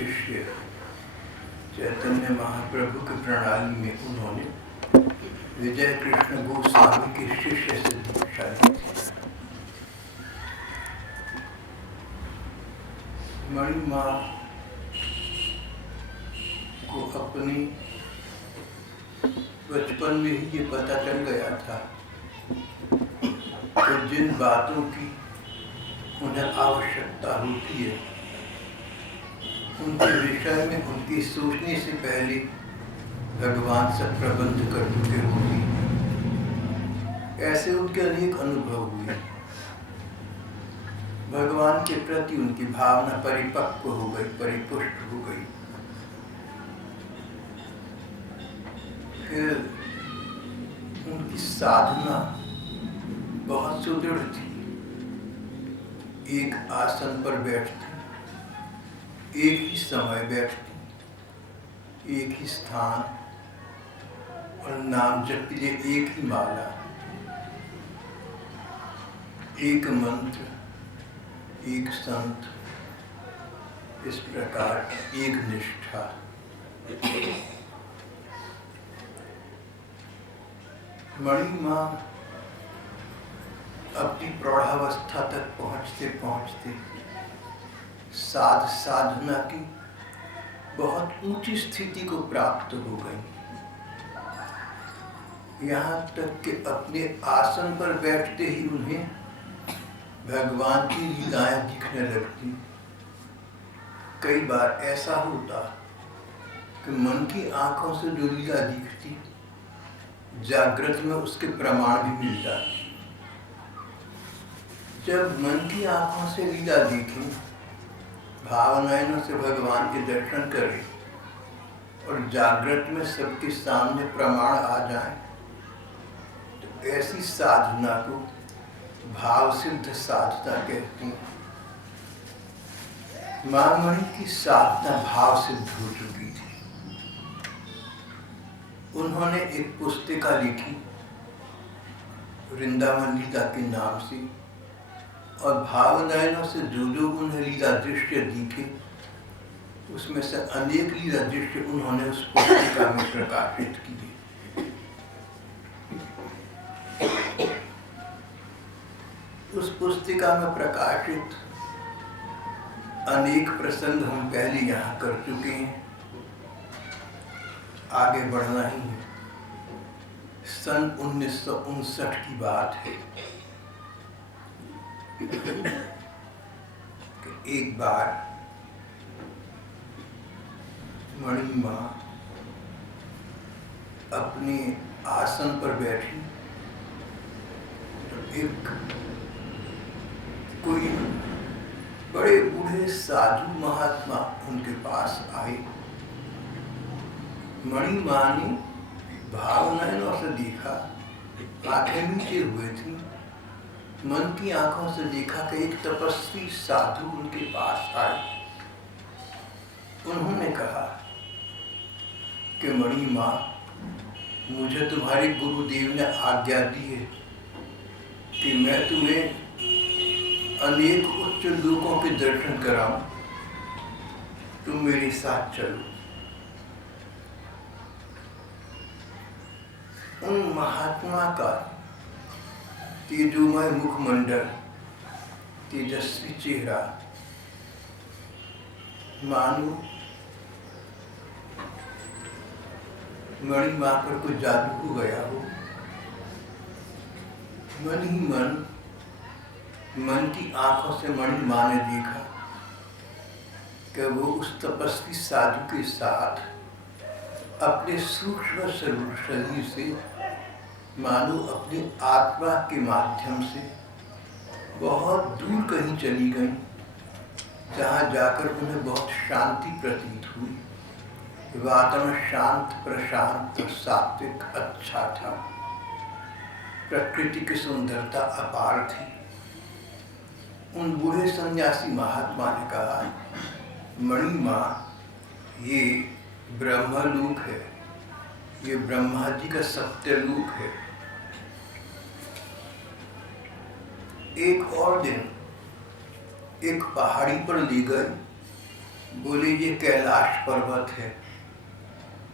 शिष्य चैतन्य महाप्रभु की प्रणाली में उन्होंने विजय कृष्ण गोस्वामी के शिष्य से दीक्षा ली थी। मणि माँ को अपनी बचपन में ही ये पता चल गया था कि जिन बातों की उन्हें आवश्यकता होती है उनके विषय में उनकी सोचने से पहले भगवान सब प्रबंध कर चुके होंगे। ऐसे उनके अनेक अनुभव हुए। भगवान के प्रति उनकी भावना परिपक्व हो गई, परिपुष्ट हो गई। फिर उनकी साधना बहुत सुदृढ़ थी। एक आसन पर बैठते, एक ही समय बैठते, एक ही स्थान और नाम जप के लिए एक ही माला, एक मंत्र, एक संत, इस प्रकार एक निष्ठा। मणि माँ अपनी प्रौढ़ावस्था तक पहुँचते पहुँचते साधना की बहुत ऊंची स्थिति को प्राप्त हो गई। यहाँ तक कि अपने आसन पर बैठते ही उन्हें भगवान की लीलाएं दिखने लगती। कई बार ऐसा होता कि मन की आंखों से जो लीला दिखती जागृत में उसके प्रमाण भी मिल जाते। जब मन की आंखों से लीला देखें, भावनाओं से भगवान के दर्शन करें और जागृत में सबके सामने प्रमाण आ जाए तो ऐसी साधना को भाव सिद्ध साधना कहते हैं। मां मणि की साधना भाव सिद्ध हो चुकी थी। उन्होंने एक पुस्तिका लिखी वृंदावन लीला के नाम से और भावनाओं से जो उन्हें लीला दृश्य दिखे उसमें से अनेक लीला दृश्य उन्होंने उस पुस्तिका में प्रकाशित किए। उस पुस्तिका में प्रकाशित अनेक प्रसंग हम पहले यहाँ कर चुके हैं, आगे बढ़ना ही है। सन 1959 की बात है कि एक बार मणि माँ अपने आसन पर बैठी तो एक कोई बड़े बूढ़े साधु महात्मा उनके पास आए। मणि माँ ने भावनाओं से देखा, आंखें नीचे हुए थी, मन की आंखों से देखा कि एक तपस्वी साधु उनके पास आए। उन्होंने कहा कि मणि माँ, मुझे तुम्हारे गुरुदेव ने आज्ञा दी है कि मैं तुम्हें अनेक उच्च लोकों के दर्शन कराऊं, तुम मेरे साथ चलो। उन महात्मा का तेजोमय मुखमंडल, तेजस्वी चेहरा मानो मणि माँ पर कोई जादू हो गया हो। मन ही मन की आंखों से मणि माँ ने देखा कि वो उस तपस्वी साधु के साथ अपने सूक्ष्म शरीर से मानो अपनी आत्मा के माध्यम से बहुत दूर कहीं चली गई, जहाँ जाकर उन्हें बहुत शांति प्रतीत हुई। वातावरण शांत, प्रशांत, सात्विक, अच्छा था। प्रकृति की सुंदरता अपार थी। उन बूढ़े सन्यासी महात्मा ने कहा, मणि माँ, ये ब्रह्मलोक है, ये ब्रह्मा जी का सत्यलोक है। एक और दिन एक पहाड़ी पर ले गए बोले ये कैलाश पर्वत है।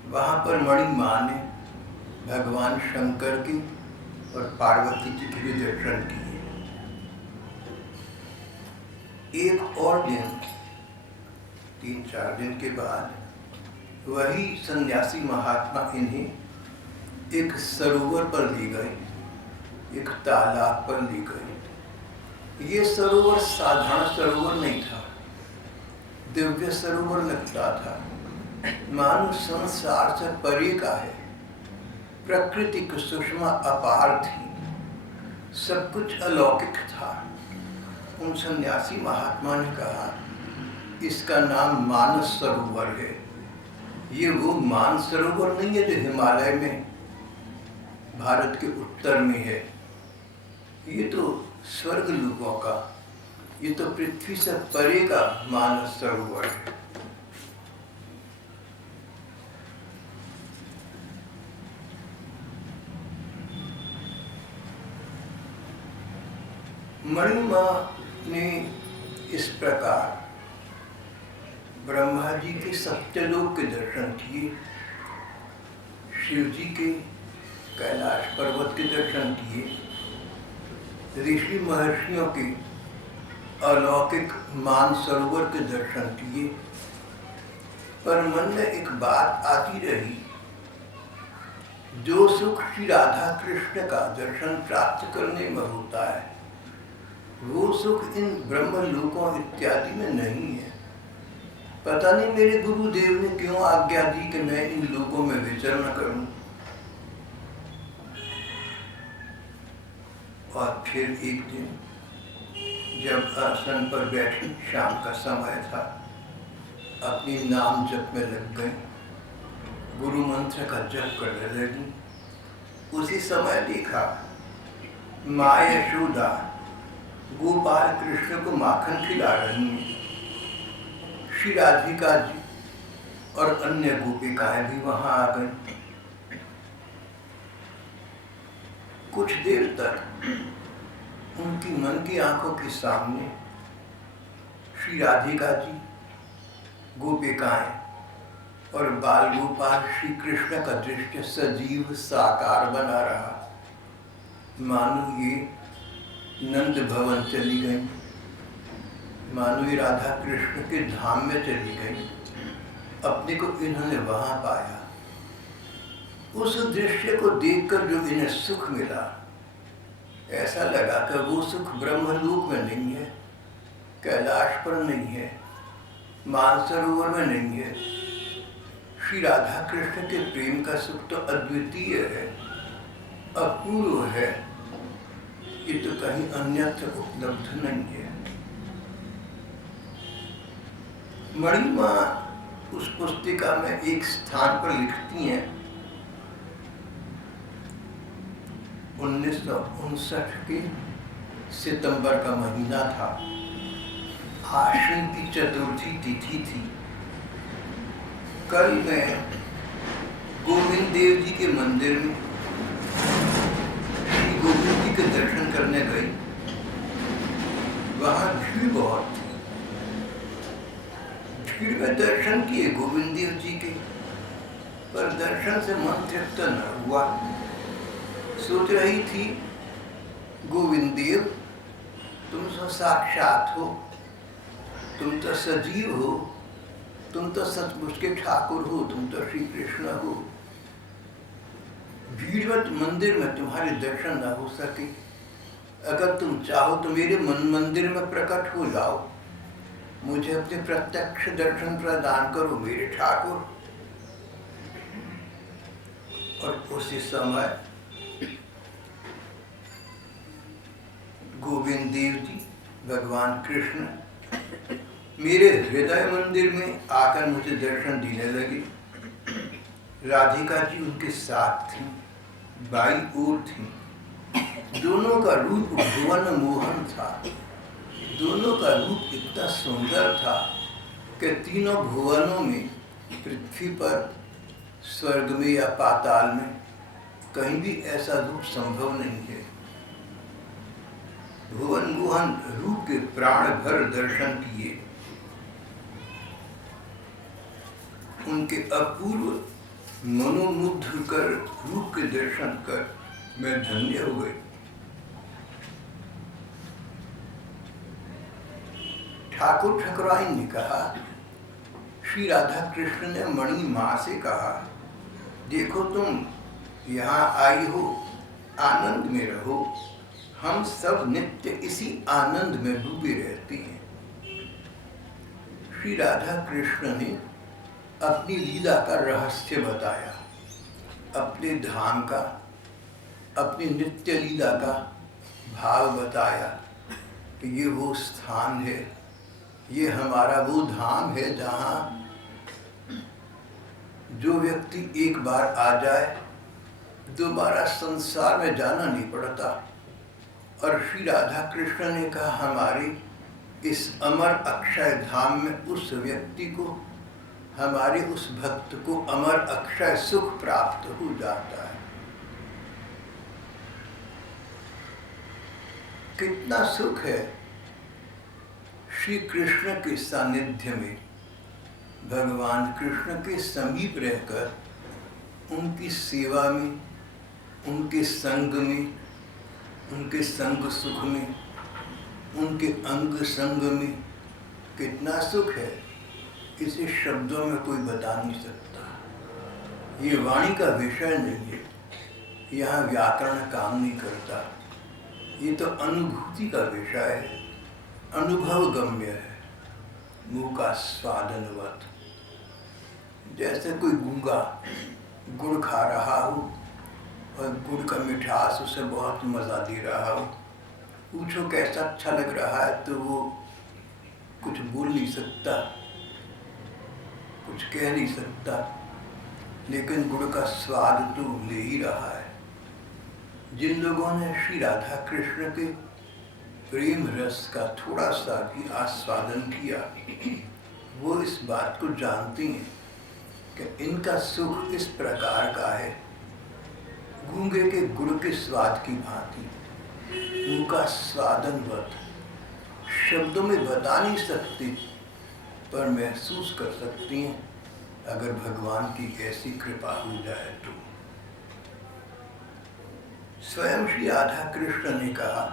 वहाँ पर मणिमा ने भगवान शंकर की और पार्वती जी के भी दर्शन किए। एक और दिन, 3-4 दिन के बाद वही सन्यासी महात्मा इन्हें एक सरोवर पर ले गए, एक तालाब पर ले गए। ये सरोवर साधारण सरोवर नहीं था, दिव्य सरोवर लगता था, मानो संसार से परे का है। प्रकृति की सुषमा अपार थी, सब कुछ अलौकिक था। उन सन्यासी महात्मा ने कहा इसका नाम मानस सरोवर है। ये वो मानस सरोवर नहीं है जो हिमालय में भारत के उत्तर में है, ये तो स्वर्ग लोकों का, ये तो पृथ्वी से परे का मानस सरोवर है। मणिमा ने इस प्रकार ब्रह्मा जी के सत्यलोक के दर्शन किए, शिव जी के कैलाश पर्वत के दर्शन किए, ऋषि महर्षियों के अलौकिक मानसरोवर के दर्शन किए। पर मन में एक बात आती रही, जो सुख श्री राधा कृष्ण का दर्शन प्राप्त करने में होता है वो सुख इन ब्रह्म लोकों इत्यादि में नहीं है। पता नहीं मेरे गुरुदेव ने क्यों आज्ञा दी कि मैं इन लोकों में विचरण करूं। और फिर एक दिन जब आसन पर बैठी, शाम का समय था, अपनी नाम जप में लग गई, गुरु मंत्र का जप करने लगी। उसी समय देखा माँ यशोदा गोपाल कृष्ण को माखन खिला रही हैं। श्री राधिका जी और अन्य गोपिकाएं भी वहां आ गई। कुछ देर तक उनकी मन की आंखों के सामने श्री राधिका जी, गोपिकाएं और बाल गोपाल श्री कृष्ण का दृश्य सजीव साकार बना रहा, मानो ये नंद भवन चली गई, मानो ये राधा कृष्ण के धाम में चली गई। अपने को इन्होंने वहां पाया। उस दृश्य को देखकर जो इन्हें सुख मिला, ऐसा लगा कि वो सुख ब्रह्मलोक में नहीं है, कैलाश पर नहीं है, मानसरोवर में नहीं है। श्री राधा कृष्ण के प्रेम का सुख तो अद्वितीय है, अपूर्व है, ये तो कहीं अन्यत्र उपलब्ध नहीं है। मणिमा उस पुस्तिका में एक स्थान पर लिखती हैं, 1959 के सितंबर का महीना था, आश्विन की चतुर्थी तिथि थी। कल मैं गोविंद देव जी के मंदिर में श्री गोविंद जी के दर्शन करने गई। वहां भीड़ बहुत थी। भीड़ में दर्शन किए गोविंद देव जी के, पर दर्शन से मन तृप्त न हुआ। सोच रही थी, गोविंद देव तुम तो साक्षात हो, तुम तो सजीव हो, तुम तो सचमुच के ठाकुर हो, तुम तो श्री कृष्ण हो। भीड़वत मंदिर में तुम्हारे दर्शन न हो सके, अगर तुम चाहो तो मेरे मंदिर में प्रकट हो जाओ, मुझे अपने प्रत्यक्ष दर्शन प्रदान करो मेरे ठाकुर। और उसी समय गोविंद देव जी, भगवान कृष्ण मेरे हृदय मंदिर में आकर मुझे दर्शन देने लगे। राधिका जी उनके साथ थी, बाई ओर थी। दोनों का रूप भुवन मोहन था, दोनों का रूप इतना सुंदर था कि तीनों भुवनों में, पृथ्वी पर, स्वर्ग में या पाताल में, कहीं भी ऐसा रूप संभव नहीं है। भुवन मोहन रूप के प्राण भर दर्शन किए। उनके अपूर्व मनोमुग्ध कर रूप के दर्शन कर मैं धन्य हो गई। ठाकुर ठकुराइन ने कहा, श्री राधा कृष्ण ने मणि माँ से कहा, देखो तुम यहाँ आई हो, आनंद में रहो, हम सब नित्य इसी आनंद में डूबे रहते हैं। श्री राधा कृष्ण ने अपनी लीला का रहस्य बताया, अपने धाम का, अपनी नित्य लीला का भाव बताया कि ये वो स्थान है, ये हमारा वो धाम है जहाँ जो व्यक्ति एक बार आ जाए दोबारा संसार में जाना नहीं पड़ता। और श्री राधा कृष्ण ने कहा, हमारे इस अमर अक्षय धाम में उस व्यक्ति को, हमारे उस भक्त को अमर अक्षय सुख प्राप्त हो जाता है। कितना सुख है श्री कृष्ण के सानिध्य में, भगवान कृष्ण के समीप रहकर उनकी सेवा में, उनके संग में, उनके संग सुख में, उनके अंग संग में कितना सुख है, इसे शब्दों में कोई बता नहीं सकता। ये वाणी का विषय नहीं है, यहाँ व्याकरण काम नहीं करता, ये तो अनुभूति का विषय है, अनुभव गम्य है, मुँह का स्वादनवत। जैसे कोई गूंगा गुड़ खा रहा हो और गुड़ का मिठास उसे बहुत मज़ा दे रहा हो, पूछो कैसा अच्छा लग रहा है तो वो कुछ बोल नहीं सकता, कुछ कह नहीं सकता, लेकिन गुड़ का स्वाद तो ले ही रहा है। जिन लोगों ने श्री राधा कृष्ण के प्रेम रस का थोड़ा सा भी आस्वादन किया, वो इस बात को जानते हैं कि इनका सुख इस प्रकार का है, गूंगे के गुड़ के स्वाद की भांति, उनका स्वादनवत। शब्दों में बता नहीं सकती पर महसूस कर सकती हैं, अगर भगवान की ऐसी कृपा हो जाए तो। स्वयं श्री राधा कृष्ण ने कहा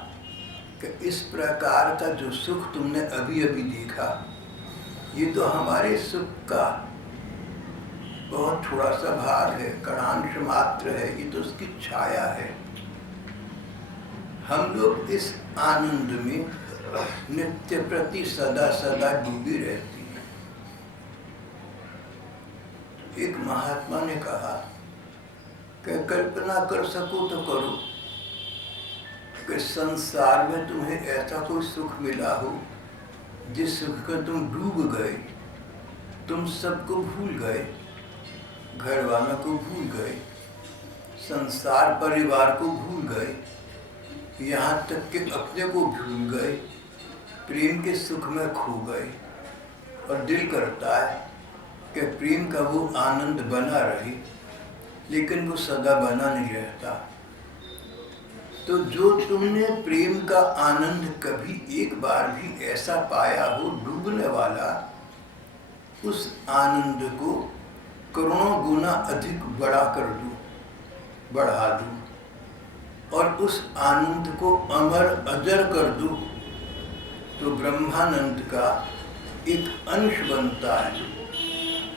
कि इस प्रकार का जो सुख तुमने अभी अभी देखा, ये तो हमारे सुख का बहुत थोड़ा सा भाग है, कणांश मात्र है, ये तो उसकी छाया है। हम लोग इस आनंद में नित्य प्रति सदा सदा डूबी रहती है। एक महात्मा ने कहा कि कल्पना कर सको तो करो कि संसार में तुम्हें ऐसा कोई सुख मिला हो जिस सुख का तुम डूब गए, तुम सबको भूल गए, घर वालों को भूल गए, संसार परिवार को भूल गए, यहाँ तक कि अपने को भूल गए, प्रेम के सुख में खो गए। और दिल करता है कि प्रेम का वो आनंद बना रहे, लेकिन वो सदा बना नहीं रहता। तो जो तुमने प्रेम का आनंद कभी एक बार भी ऐसा पाया हो डूबने वाला, उस आनंद को करोड़ों गुना अधिक बड़ा कर दूं, बढ़ा दूं और उस आनंद को अमर अजर कर दूं, तो ब्रह्मानंद का एक अंश बनता है।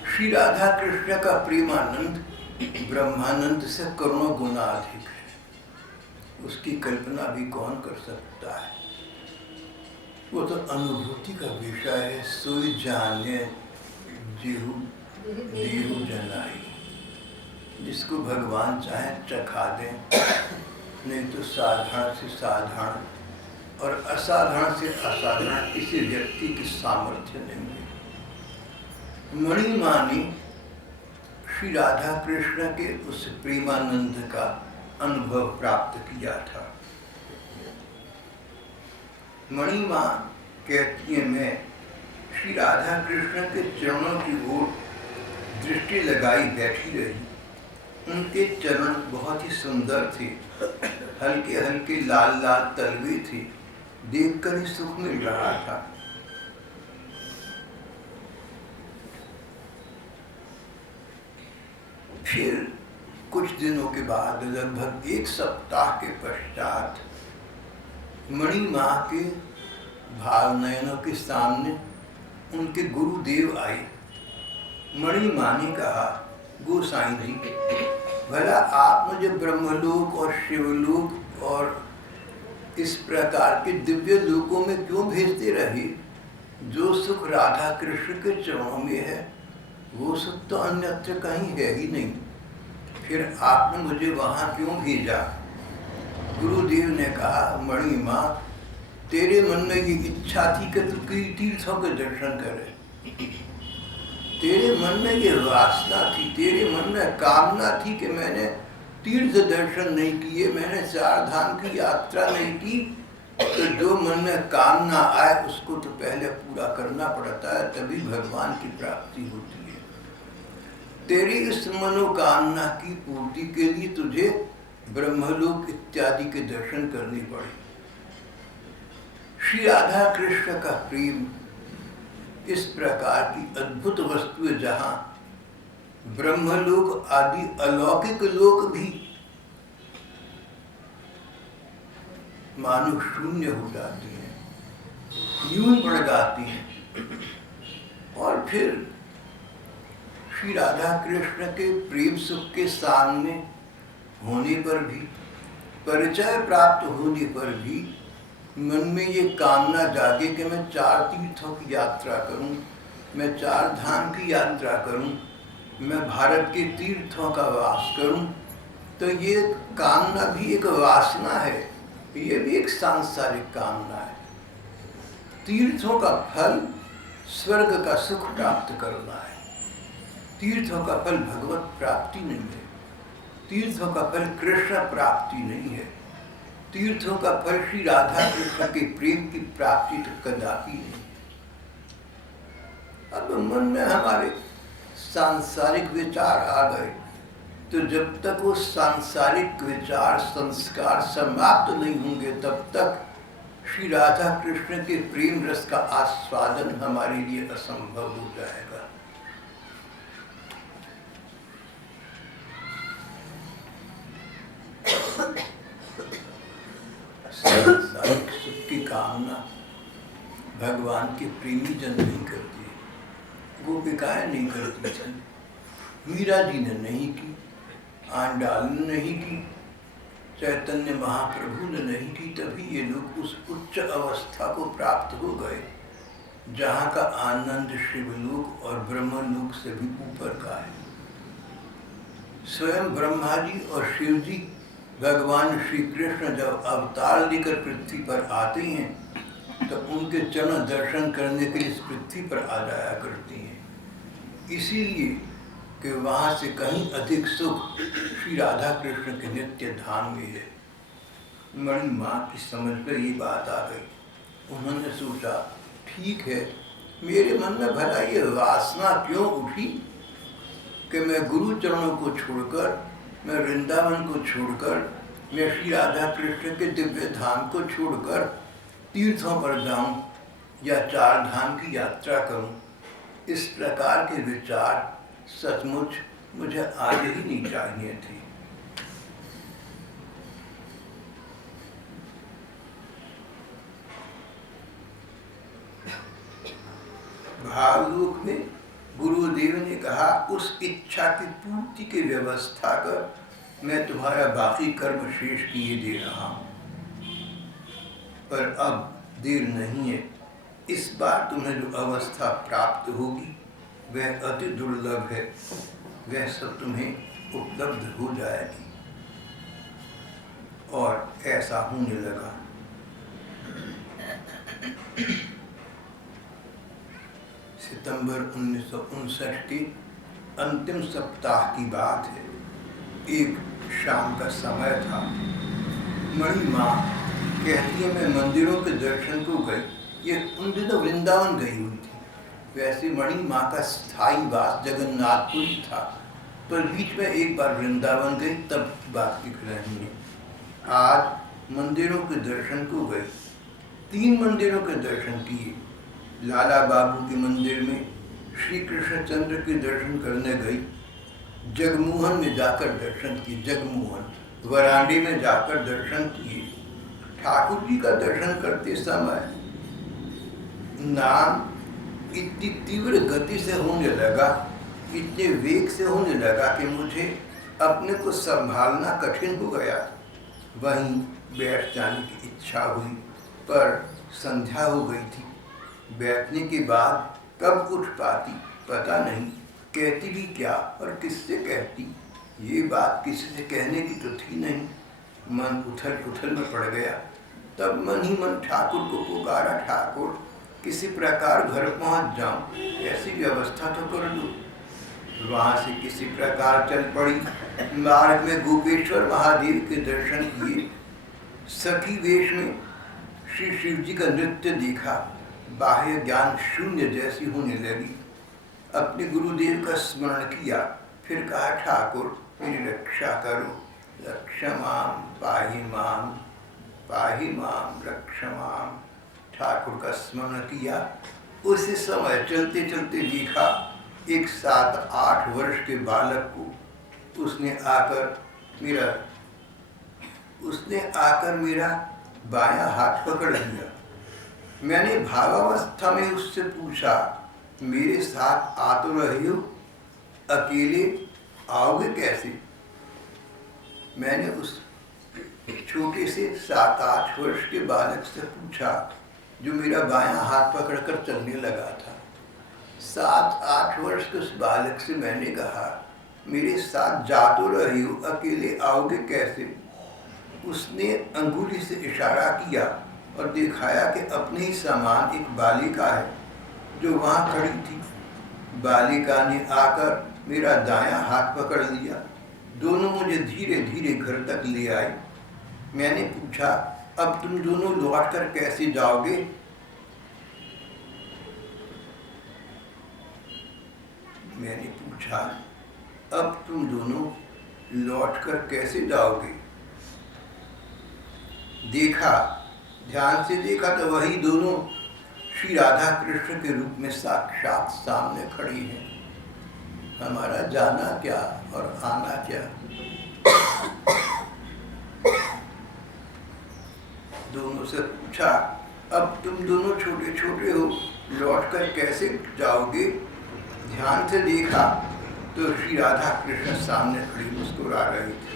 श्री राधा कृष्ण का प्रेमानंद ब्रह्मानंद से करोड़ों गुना अधिक है, उसकी कल्पना भी कौन कर सकता है। वो तो अनुभूति का विषय है। सोई जाने जीहू देहु जनाई, जिसको भगवान चाहे चखा दें, नहीं तो साधारण से साधारण और असाधारण से असाधारण किसी व्यक्ति की सामर्थ्य नहीं है। मणिमा ने श्री राधा कृष्ण के उस प्रेमानंद का अनुभव प्राप्त किया था। मणिमा कहती है, मैं श्री राधा कृष्ण के चरणों की ओर दृष्टि लगाई बैठी रही। उनके चरण बहुत ही सुंदर थे, हल्के हल्के लाल लाल तलवे थे, देखकर ही सुख मिल रहा था। फिर कुछ दिनों के बाद, लगभग 1 सप्ताह के पश्चात, मणि माँ के भाव नयनों के सामने उनके गुरुदेव आए। मणि माँ ने कहा, गोसाईं जी, भला आप मुझे ब्रह्मलोक और शिवलोक और इस प्रकार के दिव्य लोकों में क्यों भेजते रहे? जो सुख राधा कृष्ण के चरणों में है वो सुख तो अन्यत्र कहीं है ही नहीं, फिर आपने मुझे वहाँ क्यों भेजा? गुरुदेव ने कहा, मणि माँ, तेरे मन में ये इच्छा थी कि तू कई तीर्थों के दर्शन करे, तेरे मन में ये वासना थी, तेरे मन में कामना थी कि मैंने तीर्थ दर्शन नहीं किए, मैंने 4 धाम की यात्रा नहीं की। तो जो मन में कामना आए उसको तो पहले पूरा करना पड़ता है, तभी भगवान की प्राप्ति होती है। तेरी इस मनोकामना की पूर्ति के लिए तुझे ब्रह्मलोक इत्यादि के दर्शन करने पड़े। श्री राधा कृष्ण का प्रेम इस प्रकार की अद्भुत वस्तु है, जहाँ ब्रह्मलोक आदि अलौकिक लोक भी मानो शून्य हो जाती हैं, न्यून पड़ जाती हैं। और फिर श्री राधा कृष्ण के प्रेम सुख के सामने होने पर भी, परिचय प्राप्त होने पर भी मन में ये कामना जागे कि मैं 4 तीर्थों की यात्रा करूं, मैं 4 धाम की यात्रा करूं, मैं भारत के तीर्थों का वास करूं। तो ये कामना भी एक वासना है, ये भी एक सांसारिक कामना है। तीर्थों का फल स्वर्ग का सुख प्राप्त करना है, तीर्थों का फल भगवत प्राप्ति नहीं है, तीर्थों का फल कृष्ण प्राप्ति नहीं है, तीर्थों का फल श्री राधा कृष्ण के प्रेम की प्राप्ति तो कदापि नहीं। अब मन में हमारे सांसारिक विचार आ गए, तो जब तक वो सांसारिक विचार संस्कार समाप्त नहीं होंगे तब तक श्री राधा कृष्ण के प्रेम रस का आस्वादन हमारे लिए असंभव हो जाएगा। सांसारिक सुख की कामना भगवान के प्रेमी जन नहीं करती, गोपिकाएं नहीं करती थी, मीरा जी ने नहीं की, आंडाल ने नहीं की, चैतन्य महाप्रभु ने नहीं की। तभी ये लोग उस उच्च अवस्था को प्राप्त हो गए जहाँ का आनंद शिवलोक और ब्रह्मलोक से भी ऊपर का है। स्वयं ब्रह्मा जी और शिव जी, भगवान श्री कृष्ण जब अवतार लेकर पृथ्वी पर आते हैं तो उनके चरण दर्शन करने के लिए इस पृथ्वी पर आ जाया करती हैं। इसीलिए कि वहाँ से कहीं अधिक सुख श्री राधा कृष्ण के नित्य धाम में है। मणि माँ की समझ पर ये बात आ गई। उन्होंने सोचा, ठीक है, मेरे मन में भला ये वासना क्यों उठी कि मैं गुरु चरणों को छोड़कर, मैं वृंदावन को छोड़कर, मैं श्री राधा कृष्ण के दिव्य धाम को छोड़कर तीर्थों पर जाऊं या 4 धाम की यात्रा करूं। इस प्रकार के विचार सचमुच मुझे आज ही नहीं चाहिए थे। भावलोक में गुरुदेव ने कहा, उस इच्छा की पूर्ति की व्यवस्था कर, मैं तुम्हारा बाकी कर्म शेष किए दे रहा हूँ। पर अब देर नहीं है, इस बार तुम्हें जो अवस्था प्राप्त होगी वह अति दुर्लभ है, वह सब तुम्हें उपलब्ध हो जाएगी। और ऐसा होने लगा। सितंबर 1959 के अंतिम सप्ताह की बात है। एक शाम का समय था। मणि माँ कहती है, मैं मंदिरों के दर्शन को गई। ये उन दिनों वृंदावन गई हुई थी। वैसे मणि माँ का स्थायी वास जगन्नाथपुर ही था, पर बीच में एक बार वृंदावन गई, तब की बात लिख रही है। आज मंदिरों के दर्शन को गई। 3 मंदिरों के दर्शन किए। लाला बाबू के मंदिर में श्री कृष्णचंद्र के दर्शन करने गई। जगमोहन में जाकर दर्शन किए। जगमोहन वरांडे में जाकर दर्शन किए। ठाकुर जी का दर्शन करते समय नाम इतनी तीव्र गति से होने लगा, इतने वेग से होने लगा कि मुझे अपने को संभालना कठिन हो गया। वहीं बैठ जाने की इच्छा हुई, पर संध्या हो गई थी। बैठने के बाद कब उठ पाती पता नहीं। कहती भी क्या और किससे कहती, ये बात किसी से कहने की तो थी नहीं। मन उथल पुथल में पड़ गया। तब मन ही मन ठाकुर को पुकारा, ठाकुर किसी प्रकार घर पहुंच जाऊं, ऐसी व्यवस्था तो कर दो। वहां से किसी प्रकार चल पड़ी। मार्ग में गोपेश्वर महादेव के दर्शन किए। सखी वेश में श्री शिव जी का नृत्य देखा। बाह्य ज्ञान शून्य जैसी होने लगी। अपने गुरुदेव का स्मरण किया, फिर कहा ठाकुर मेरी रक्षा करो, रक्षमाम पाहि माम, पाहि माम रक्षमाम। ठाकुर का स्मरण किया। उसी समय चलते चलते देखा एक 7-8 वर्ष के बालक को। उसने आकर मेरा बायां हाथ पकड़ लिया। मैंने भावावस्था में उससे पूछा, मेरे साथ आ तो रहे हो, अकेले आओगे कैसे? मैंने उस छोटे से 7-8 वर्ष के बालक से पूछा, जो मेरा बायां हाथ पकड़कर चलने लगा था। 7-8 वर्ष के उस बालक से मैंने कहा, मेरे साथ जा तो रहे हो, अकेले आओगे कैसे? उसने अंगुली से इशारा किया और दिखाया कि अपने ही समान एक बालिका है जो वहाँ खड़ी थी। बालिका ने आकर मेरा दायां हाथ पकड़ लिया। दोनों मुझे धीरे धीरे घर तक ले आए। मैंने पूछा, अब तुम दोनों लौट कर कैसे जाओगे? मैंने पूछा, अब तुम दोनों लौट कर कैसे जाओगे? देखा, ध्यान से देखा तो वही दोनों श्री राधा कृष्ण के रूप में साक्षात सामने खड़ी हैं। हमारा जाना क्या और आना क्या। दोनों से पूछा, अब तुम दोनों छोटे छोटे हो, लौट कर कैसे जाओगे? ध्यान से देखा तो श्री राधा कृष्ण सामने खड़ी मुस्कुरा रही थी।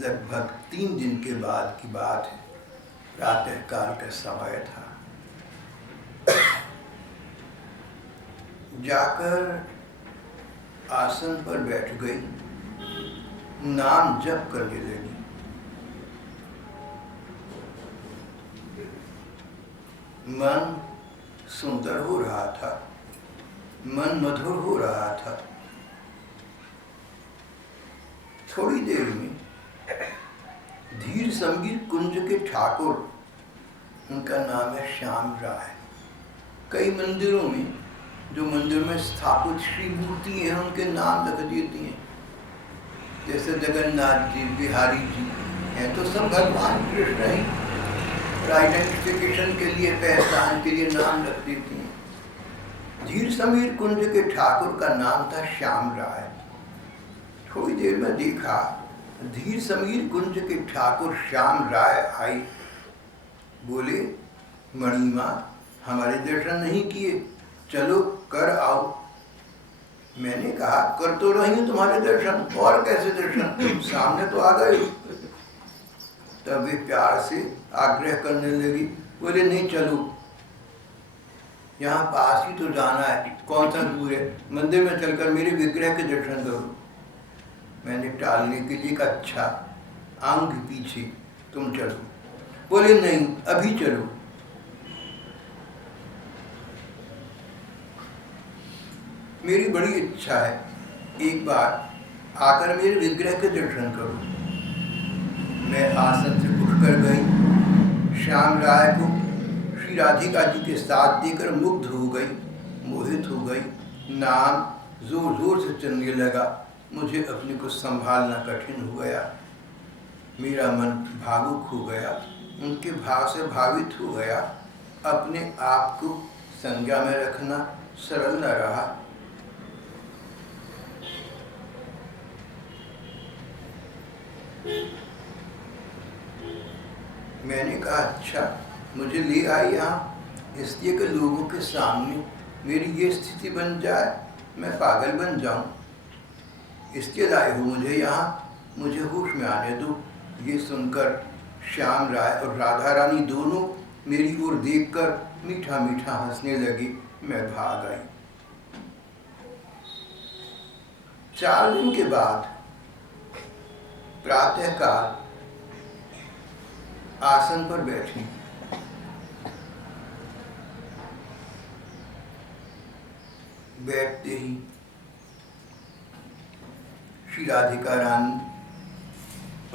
लगभग 3 दिन के बाद की बात है। प्रातः काल का समय था। जाकर आसन पर बैठ गई, नाम जप करने लगी। मन सुंदर हो रहा था, मन मधुर हो रहा था। थोड़ी देर में धीर संगीत कुंज के ठाकुर, उनका नाम है श्याम राय, कई मंदिरों में जो मंदिर में स्थापित श्री मूर्ति हैं उनके नाम रख देती हैं। जैसे जगन्नाथ जी, बिहारी जी हैं तो सब भगवान कृष्ण ही, आइडेंटिफिकेशन के लिए, पहचान के लिए नाम रख देती हैं। धीर समीर कुंज के ठाकुर का नाम था श्याम राय। थोड़ी देर में देखा धीर समीर कुंज के ठाकुर श्याम राय आई। बोले, मणिमा हमारे दर्शन नहीं किए, चलो कर आओ। मैंने कहा, कर तो रही हूं तुम्हारे दर्शन, और कैसे दर्शन, तुम सामने तो आ गए। तब वे प्यार से आग्रह करने लगी। बोले, नहीं चलो, यहाँ पास ही तो जाना है, कौन सा दूर है, मंदिर में चलकर मेरे विग्रह के दर्शन करो। मैंने टालने के लिए कहा, अच्छा आऊंगी पीछे, तुम चलो। बोले, नहीं अभी चलो। मेरी बड़ी इच्छा है, एक बार आकर मेरे विग्रह के दर्शन करो। मैं आसन से उठकर गई, श्याम राय को श्री राधिका जी के साथ देकर मुग्ध हो गई, मोहित हो गई। नाम जोर जोर से चलने लगा। मुझे अपने को संभालना कठिन हो गया। मेरा मन भावुक हो गया, उनके भाव से भावित हो गया। अपने आप को संज्ञा में रखना सरल न रहा। मैंने कहा, अच्छा मुझे ले आई यहाँ इसलिए कि लोगों के सामने मेरी ये स्थिति बन जाए, मैं पागल बन जाऊँ, इसलिए लाए हो मुझे यहाँ, मुझे होश में आने दो। ये सुनकर श्याम राय और राधा रानी दोनों मेरी ओर देखकर मीठा मीठा हंसने लगे। मैं भाग आई। 4 दिन के बाद प्रातःकाल आसन पर बैठी। बैठते ही श्री राधिका रानी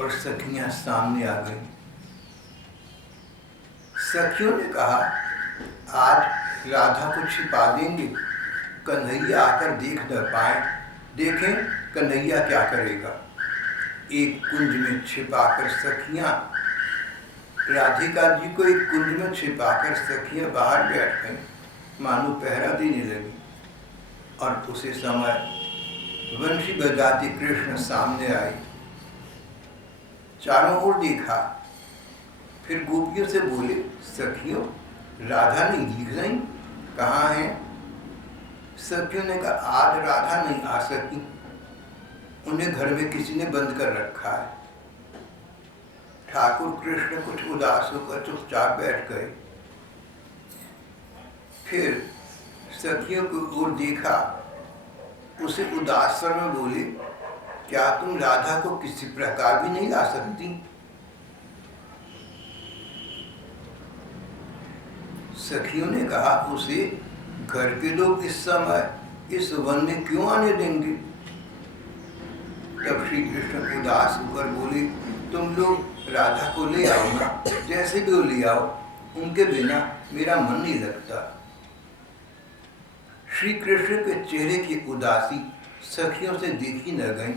और सखियां सामने आ गई। सखियों ने कहा, आज राधा को छिपा देंगे, कन्हैया आकर देख न पाए, देखें कन्हैया क्या करेगा। एक कुंज में छिपाकर सखियां, राधिका जी को एक कुंज में छिपाकर सखियां बाहर बैठ गईं, मानो पहरा देने लगी। और उसी समय वंशी बजाती कृष्ण सामने आए। चारों ओर देखा, फिर गोपियों से बोले, सखियों राधा नहीं दिख रही, कहाँ है? सखियों ने कहा, आज राधा नहीं आ सकी, उन्हें घर में किसी ने बंद कर रखा है। ठाकुर कृष्ण कुछ उदास होकर चुपचाप बैठ गए। फिर सखियों की ओर देखा, उसे उदास स्वर में बोले, क्या तुम राधा को किसी प्रकार भी नहीं ला सकती? सखियों ने कहा, उसे घर के लोग इस समय इस वन में क्यों आने देंगे? तब श्री कृष्ण उदास होकर बोले, तुम लोग राधा को ले आओ ना, जैसे भी वो ले आओ, उनके बिना मेरा मन नहीं लगता। श्री कृष्ण के चेहरे की उदासी सखियों से देखी न गई।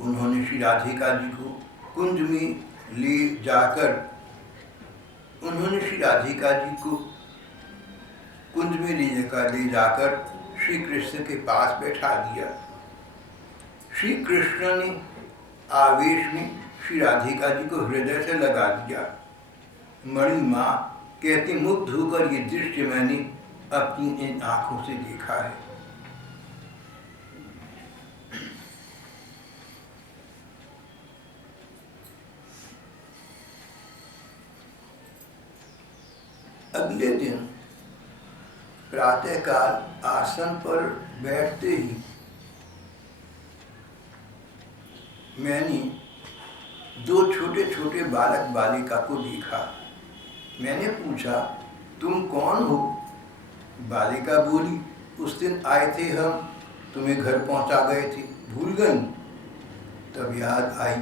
उन्होंने श्री राधिका जी को कुंज में ले जाकर ले जाकर श्री कृष्ण के पास बैठा दिया। श्री कृष्ण ने आवेश में श्री राधिका जी को हृदय से लगा दिया। मणि माँ कहती, मुग्ध होकर ये दृश्य मैंने अपनी इन आंखों से देखा है। अगले दिन प्रातःकाल आसन पर बैठते ही मैंने 2 छोटे छोटे बालक बालिका को देखा। मैंने पूछा, तुम कौन हो? बालिका बोली, उस दिन आए थे हम, तुम्हें घर पहुंचा गए थे, भूल गई? तब याद आई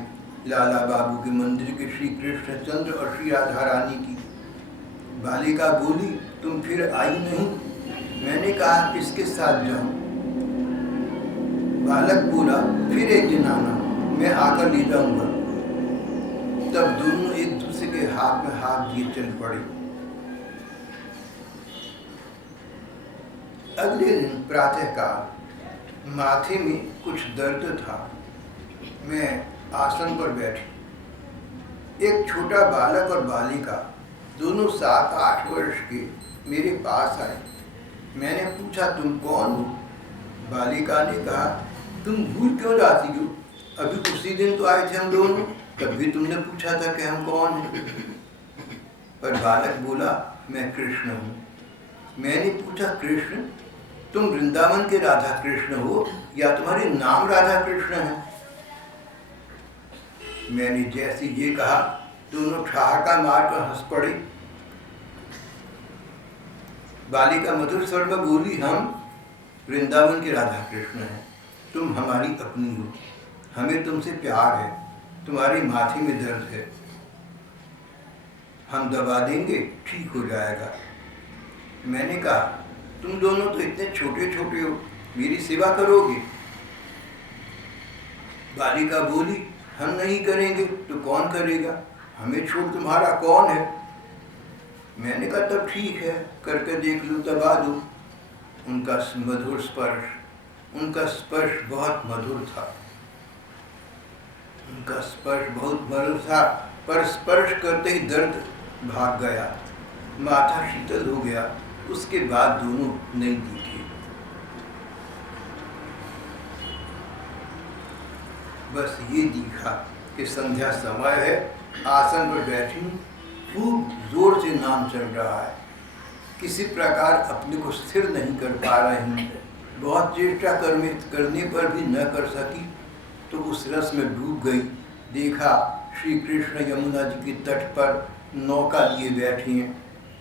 लाला बाबू के मंदिर के श्री कृष्णचंद्र और श्री राधा रानी की। बालिका बोली, तुम फिर आई नहीं? मैंने कहा, किसके साथ जाऊं? बालक बोला, फिर एक दिन आना, मैं आकर ले जाऊंगा। तब दोनों एक दूसरे के हाथ में हाथ दिए चल पड़े। अगले दिन प्रातःकाल माथे में कुछ दर्द था। मैं आसन पर बैठी। एक छोटा बालक और बालिका दोनों 7-8 वर्ष के मेरे पास आए। मैंने पूछा, तुम कौन हो? बालिका ने कहा, तुम भूल क्यों जाती हो? अभी उसी दिन तो आए थे हम दोनों, तब भी तुमने पूछा था कि हम कौन हैं। पर बालक बोला, मैं कृष्ण हूँ। मैंने पूछा, कृष्ण? तुम वृंदावन के राधा कृष्ण हो या तुम्हारे नाम राधा कृष्ण है? मैंने जैसे ये कहा, दोनों ठहाका मारकर हंस पड़े। बालिका मधुर स्वर में बोली, हम वृंदावन के राधा कृष्ण हैं, तुम हमारी अपनी हो, हमें तुमसे प्यार है, तुम्हारे माथे में दर्द है, हम दबा देंगे, ठीक हो जाएगा। मैंने कहा, तुम दोनों तो इतने छोटे छोटे हो, मेरी सेवा करोगे? बालिका बोली, हम नहीं करेंगे तो कौन करेगा? हमें छोड़ तुम्हारा कौन है? मैंने कहा तब ठीक है, करके देख लो, दबा दो। उनका मधुर स्पर्श, उनका स्पर्श बहुत मधुर था, उनका स्पर्श बहुत मधुर था, पर स्पर्श करते ही दर्द भाग गया, माथा शीतल हो गया। उसके बाद दोनों नहीं दिखे। बस ये दिखा कि संध्या समय है, आसन पर बैठी हूँ, खूब जोर से नाम चल रहा है, किसी प्रकार अपने को स्थिर नहीं कर पा रही हूँ। बहुत चेष्टा करने पर भी न कर सकी, तो उस रस में डूब गई। देखा श्री कृष्ण यमुना जी के तट पर नौका लिए बैठी हैं,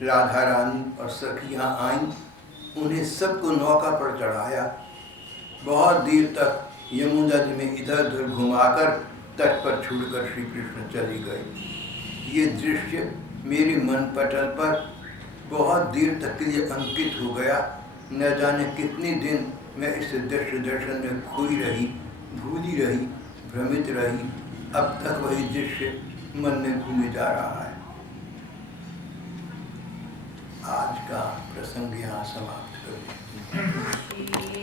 राधा रानी और सखियाँ आईं, उन्हें सबको नौका पर चढ़ाया। बहुत देर तक यमुना जी में इधर उधर घुमाकर तट पर छोड़कर श्री कृष्ण चले गए। ये दृश्य मेरे मन पटल पर बहुत देर तक के लिए अंकित हो गया। न जाने कितने दिन मैं इस दृश्य दर्शन में खोई रही, भूली रही, भ्रमित रही। अब तक वही दृश्य मन में घूमे जा रहा है। आज का प्रसंग यहाँ समाप्त कर देते हैं।